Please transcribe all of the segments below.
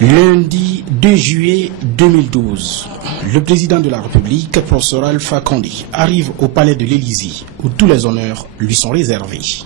Lundi 2 juillet 2012, le président de la République, professeur Alpha Condé, arrive au palais de l'Élysée où tous les honneurs lui sont réservés.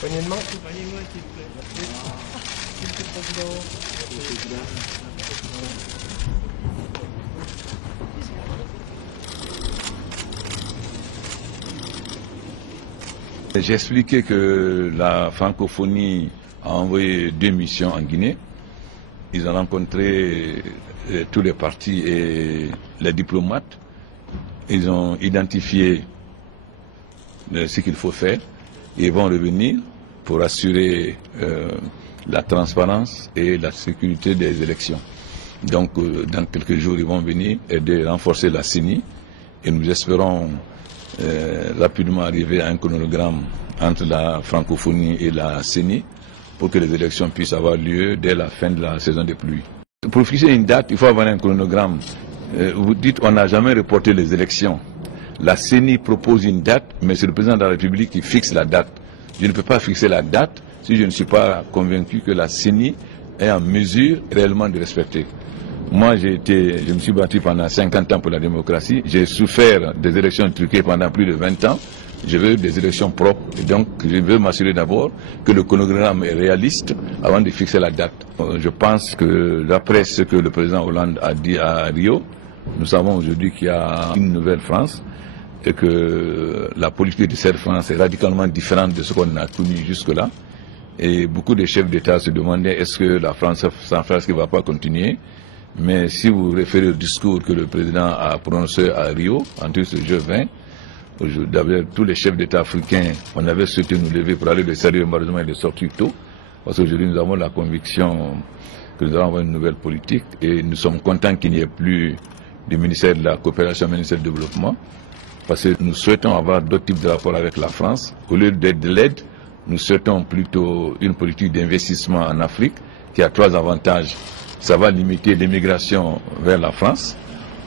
Prenez une main, s'il vous plaît. Monsieur le Président. J'ai expliqué que la francophonie a envoyé 2 missions en Guinée. Ils ont rencontré tous les partis et les diplomates. Ils ont identifié ce qu'il faut faire. Ils vont revenir pour assurer la transparence et la sécurité des élections. Donc, dans quelques jours, ils vont venir aider à renforcer la CENI et nous espérons rapidement arriver à un chronogramme entre la francophonie et la CENI pour que les élections puissent avoir lieu dès la fin de la saison des pluies. Pour fixer une date, il faut avoir un chronogramme. Vous dites on n'a jamais reporté les élections. La CENI propose une date, mais c'est le président de la République qui fixe la date. Je ne peux pas fixer la date si je ne suis pas convaincu que la CENI est en mesure réellement de respecter. Moi, je me suis battu pendant 50 ans pour la démocratie. J'ai souffert des élections truquées pendant plus de 20 ans. Je veux des élections propres. Et donc, je veux m'assurer d'abord que le chronogramme est réaliste avant de fixer la date. Je pense que d'après ce que le président Hollande a dit à Rio, nous savons aujourd'hui qu'il y a une nouvelle France et que la politique de cette France est radicalement différente de ce qu'on a connu jusque-là. Et beaucoup de chefs d'État se demandaient est-ce que la France ne va pas continuer. Mais si vous référez au discours que le président a prononcé à Rio, entre ce G20, d'ailleurs tous les chefs d'État africains, on avait souhaité nous lever pour aller de sérieux, malheureusement il est sorti tôt, parce qu'aujourd'hui nous avons la conviction que nous allons avoir une nouvelle politique et nous sommes contents qu'il n'y ait plus du ministère de la coopération, ministère du développement, parce que nous souhaitons avoir d'autres types de rapports avec la France. Au lieu d'être de l'aide, nous souhaitons plutôt une politique d'investissement en Afrique qui a 3 avantages. Ça va limiter l'immigration vers la France,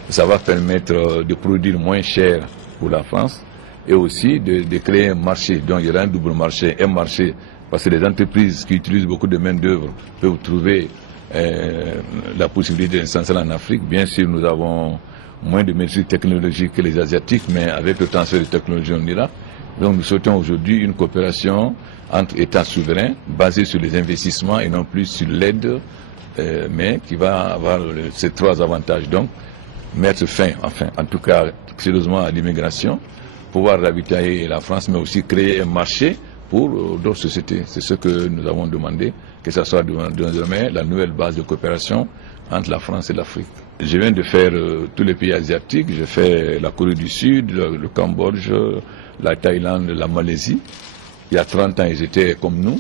ça va permettre de produire moins cher pour la France et aussi de créer un marché. Donc il y aura un double marché, un marché parce que les entreprises qui utilisent beaucoup de main-d'œuvre peuvent trouver la possibilité d'installer en Afrique. Bien sûr, nous avons moins de maîtrise technologique que les Asiatiques, mais avec le transfert de technologie, on ira. Donc nous souhaitons aujourd'hui une coopération entre États souverains basée sur les investissements et non plus sur l'aide, mais qui va avoir ces 3 avantages. Donc mettre fin, enfin, en tout cas, sérieusement à l'immigration, pouvoir ravitailler la France, mais aussi créer un marché pour d'autres sociétés. C'est ce que nous avons demandé, que ce soit demain la nouvelle base de coopération entre la France et l'Afrique. Je viens de faire tous les pays asiatiques, j'ai fait la Corée du Sud, le Cambodge, la Thaïlande, la Malaisie. Il y a 30 ans, ils étaient comme nous.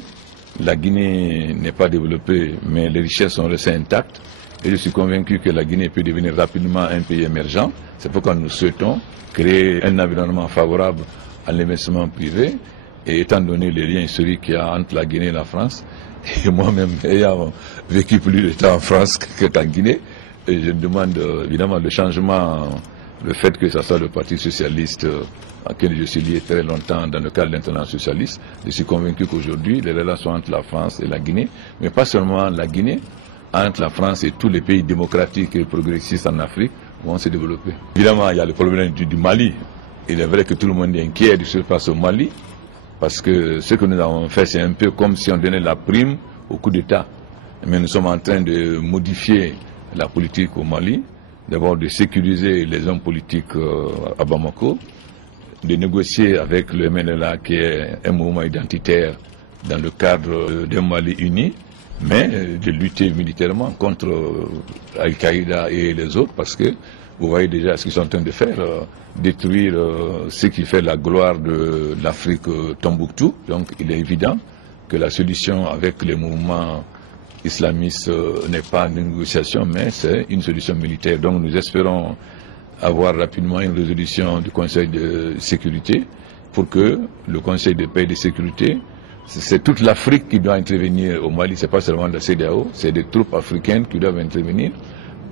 La Guinée n'est pas développée, mais les richesses sont restées intactes. Et je suis convaincu que la Guinée peut devenir rapidement un pays émergent. C'est pourquoi nous souhaitons créer un environnement favorable à l'investissement privé. Et étant donné les liens historiques qu'il y a entre la Guinée et la France, et moi-même ayant vécu plus de temps en France qu'en Guinée, et je demande évidemment le changement, le fait que ce soit le Parti socialiste à qui je suis lié très longtemps dans le cadre de l'International socialiste. Je suis convaincu qu'aujourd'hui, les relations entre la France et la Guinée, mais pas seulement la Guinée, entre la France et tous les pays démocratiques et progressistes en Afrique vont se développer. Évidemment, il y a le problème du Mali. Il est vrai que tout le monde est inquiet de ce qui se passe au Mali, parce que ce que nous avons fait, c'est un peu comme si on donnait la prime au coup d'État. Mais nous sommes en train de modifier la politique au Mali, d'abord de sécuriser les hommes politiques à Bamako, de négocier avec le MNLA qui est un mouvement identitaire dans le cadre d'un Mali uni, mais de lutter militairement contre Al-Qaïda et les autres, parce que vous voyez déjà ce qu'ils sont en train de faire, détruire ce qui fait la gloire de l'Afrique, Tombouctou. Donc il est évident que la solution avec les mouvements islamistes n'est pas une négociation, mais c'est une solution militaire. Donc nous espérons avoir rapidement une résolution du Conseil de sécurité pour que le Conseil de paix et de sécurité, c'est toute l'Afrique qui doit intervenir au Mali, c'est pas seulement la CEDEAO, c'est des troupes africaines qui doivent intervenir,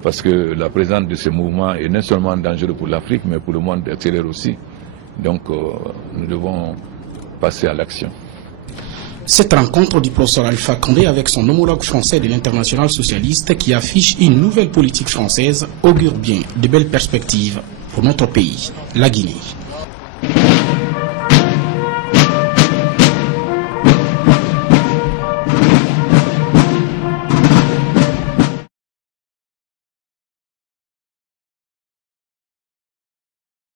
parce que la présence de ce mouvement est non seulement dangereux pour l'Afrique, mais pour le monde extérieur aussi. Donc nous devons passer à l'action. Cette rencontre du professeur Alpha Condé avec son homologue français de l'Internationale socialiste qui affiche une nouvelle politique française augure bien de belles perspectives pour notre pays, la Guinée.